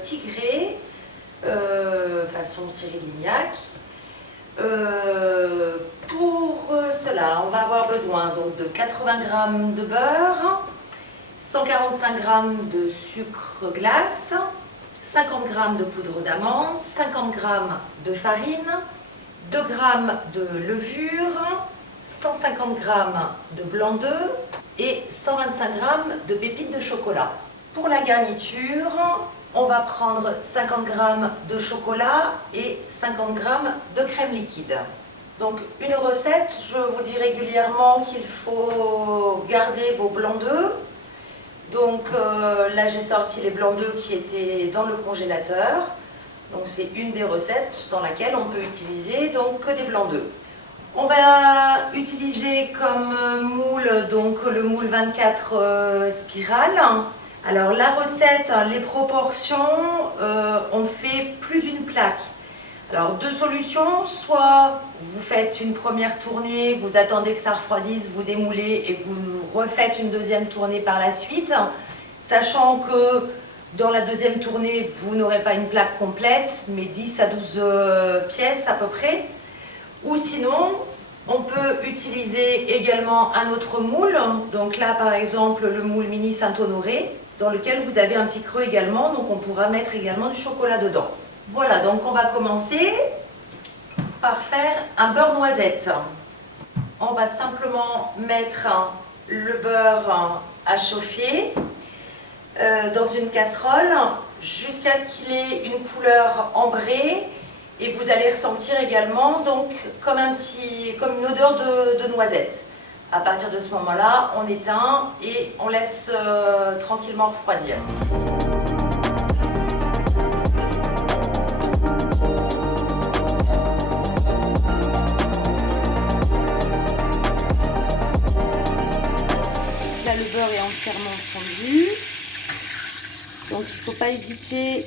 tigré, façon Cyril Lignac. Pour cela, on va avoir besoin donc, de 80 g de beurre, 145 g de sucre glace, 50 g de poudre d'amande, 50 g de farine, 2 g de levure, 150 g de blanc d'œuf et 125 g de pépites de chocolat. Pour la garniture, on va prendre 50 g de chocolat et 50 g de crème liquide. Donc une recette, je vous dis régulièrement qu'il faut garder vos blancs d'œufs. Donc là j'ai sorti les blancs d'œufs qui étaient dans le congélateur. Donc c'est une des recettes dans laquelle on peut utiliser donc que des blancs d'œufs. On va utiliser comme moule donc le moule 24 spirales. Alors la recette, les proportions, on fait plus d'une plaque. Alors deux solutions, soit vous faites une première tournée, vous attendez que ça refroidisse, vous démoulez et vous refaites une deuxième tournée par la suite, sachant que dans la deuxième tournée, vous n'aurez pas une plaque complète, mais 10 à 12 pièces à peu près. Ou sinon, on peut utiliser également un autre moule, donc là par exemple le moule mini Saint-Honoré, dans lequel vous avez un petit creux également, donc on pourra mettre également du chocolat dedans. Voilà, donc on va commencer par faire un beurre noisette. On va simplement mettre le beurre à chauffer dans une casserole jusqu'à ce qu'il ait une couleur ambrée et vous allez ressentir également donc comme une odeur de noisette. À partir de ce moment-là, on éteint et on laisse tranquillement refroidir. Là, le beurre est entièrement fondu. Donc, il ne faut pas hésiter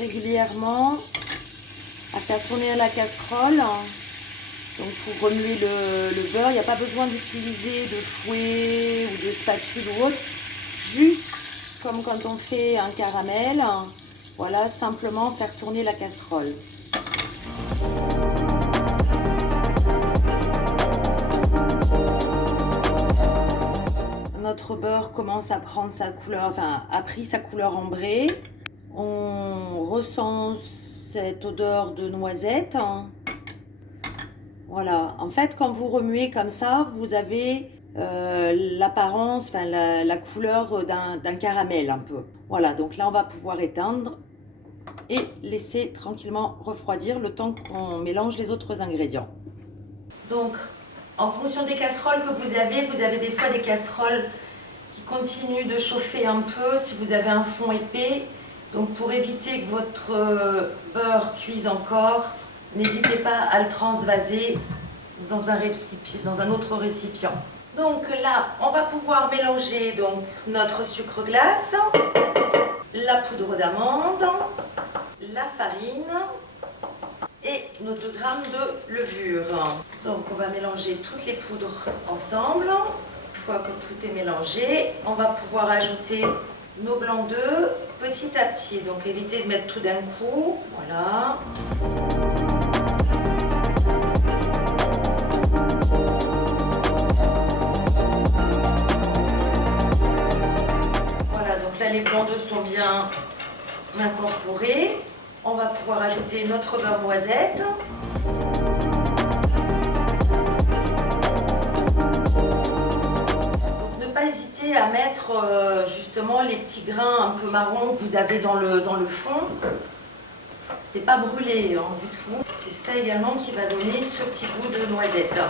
régulièrement à faire tourner la casserole. Donc pour remuer le beurre, il n'y a pas besoin d'utiliser de fouet ou de spatule ou autre. Juste comme quand on fait un caramel, voilà, simplement faire tourner la casserole. Notre beurre commence à prendre sa couleur, enfin a pris sa couleur ambrée. On ressent cette odeur de noisette. Voilà, en fait quand vous remuez comme ça, vous avez l'apparence, enfin la couleur d'un caramel un peu. Voilà, donc là on va pouvoir éteindre et laisser tranquillement refroidir le temps qu'on mélange les autres ingrédients. Donc en fonction des casseroles que vous avez des fois des casseroles qui continuent de chauffer un peu si vous avez un fond épais. Donc pour éviter que votre beurre cuise encore, n'hésitez pas à le transvaser dans un autre récipient. Donc là, on va pouvoir mélanger donc, notre sucre glace, la poudre d'amande, la farine et nos 2 g de levure. Donc on va mélanger toutes les poudres ensemble. Une fois que tout est mélangé, on va pouvoir ajouter nos blancs d'œufs petit à petit. Donc évitez de mettre tout d'un coup. Voilà. Les blancs d'œufs sont bien incorporés. On va pouvoir ajouter notre beurre noisette. Donc, ne pas hésiter à mettre justement les petits grains un peu marrons que vous avez dans le fond. C'est pas brûlé hein, du tout. C'est ça également qui va donner ce petit goût de noisette.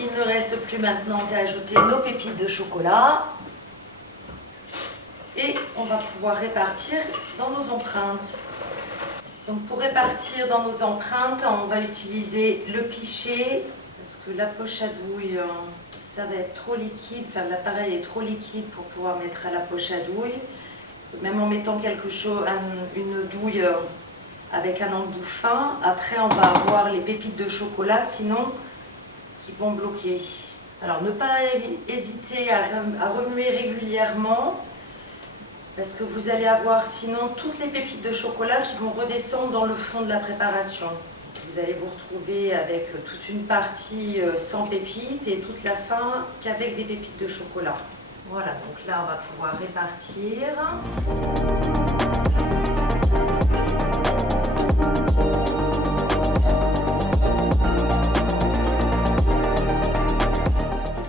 Il ne reste plus maintenant qu'à ajouter nos pépites de chocolat. Et on va pouvoir répartir dans nos empreintes. Donc pour répartir dans nos empreintes, on va utiliser le pichet parce que la poche à douille, ça va être trop liquide, enfin l'appareil est trop liquide pour pouvoir mettre à la poche à douille. Parce que même en mettant quelque chose, une douille avec un embout fin, après on va avoir les pépites de chocolat sinon qui vont bloquer. Alors ne pas hésiter à remuer régulièrement. parce que vous allez avoir sinon toutes les pépites de chocolat qui vont redescendre dans le fond de la préparation. Vous allez vous retrouver avec toute une partie sans pépites et toute la fin qu'avec des pépites de chocolat. Voilà, donc là on va pouvoir répartir.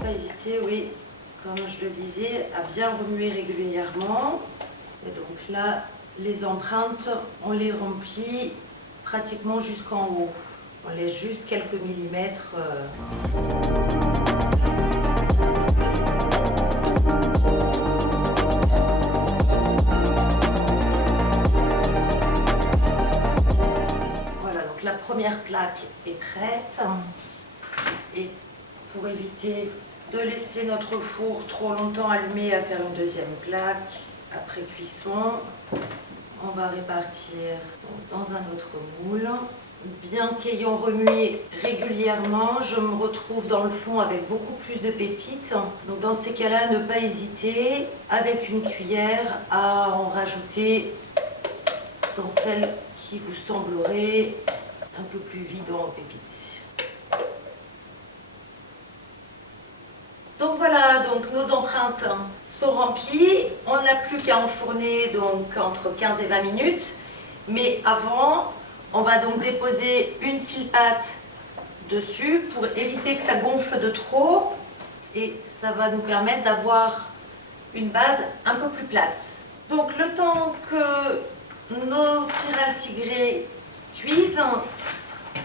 Pas hésiter, oui, comme je le disais, à bien remuer régulièrement. Et donc là, les empreintes, on les remplit pratiquement jusqu'en haut. On laisse juste quelques millimètres. Voilà, donc la première plaque est prête. Et pour éviter de laisser notre four trop longtemps allumé à faire une deuxième plaque après cuisson, on va répartir dans un autre moule. Bien qu'ayant remué régulièrement, je me retrouve dans le fond avec beaucoup plus de pépites. Donc dans ces cas-là, ne pas hésiter avec une cuillère à en rajouter dans celle qui vous semblerait un peu plus vide en pépites. Donc voilà, donc nos empreintes sont remplies. On n'a plus qu'à enfourner donc entre 15 et 20 minutes. Mais avant, on va donc déposer une sile-pâte dessus pour éviter que ça gonfle de trop. Et ça va nous permettre d'avoir une base un peu plus plate. Donc le temps que nos spirales tigrées cuisent,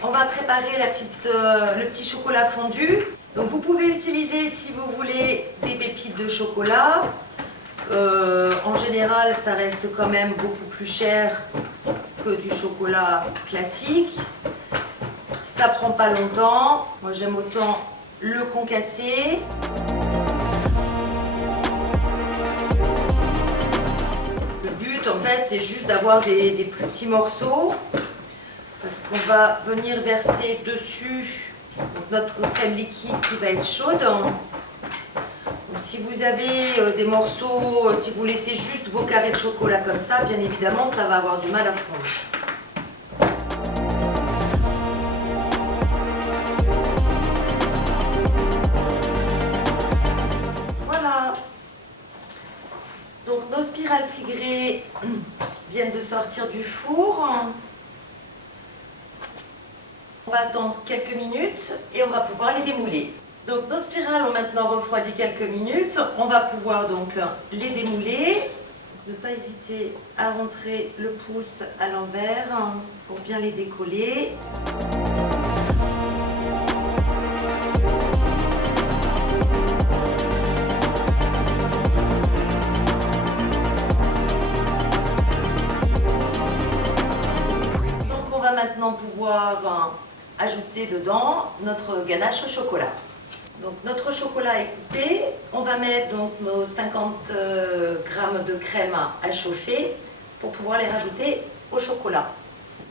on va préparer le petit chocolat fondu. Donc vous pouvez utiliser, si vous voulez, des pépites de chocolat. En général, ça reste quand même beaucoup plus cher que du chocolat classique. Ça prend pas longtemps. Moi, j'aime autant le concassé. Le but, en fait, c'est juste d'avoir des plus petits morceaux, parce qu'on va venir verser dessus donc notre crème liquide qui va être chaude. Donc, si vous avez des morceaux, si vous laissez juste vos carrés de chocolat comme ça, bien évidemment, ça va avoir du mal à fondre. Voilà. Donc nos spirales tigrées viennent de sortir du four. On va attendre quelques minutes et on va pouvoir les démouler. Donc nos spirales ont maintenant refroidi quelques minutes. On va pouvoir donc les démouler. Ne pas hésiter à rentrer le pouce à l'envers pour bien les décoller. Donc on va maintenant pouvoir ajouter dedans notre ganache au chocolat. Donc notre chocolat est coupé, on va mettre donc nos 50 g de crème à chauffer pour pouvoir les rajouter au chocolat.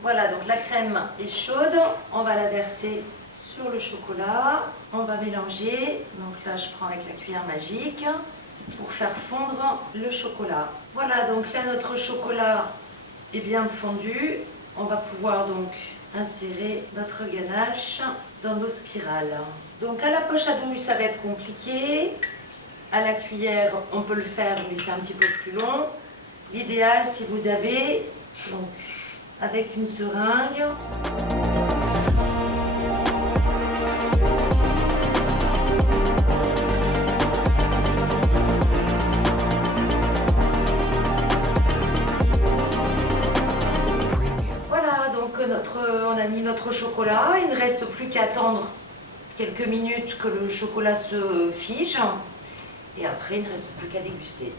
Voilà, donc la crème est chaude, on va la verser sur le chocolat, on va mélanger. Donc là je prends avec la cuillère magique pour faire fondre le chocolat. Voilà, donc là notre chocolat est bien fondu, on va pouvoir donc insérer notre ganache dans nos spirales. Donc à la poche à douille, ça va être compliqué. À la cuillère, on peut le faire, mais c'est un petit peu plus long. L'idéal, si vous avez, donc avec une seringue. On a mis notre chocolat, il ne reste plus qu'à attendre quelques minutes que le chocolat se fige et après il ne reste plus qu'à déguster.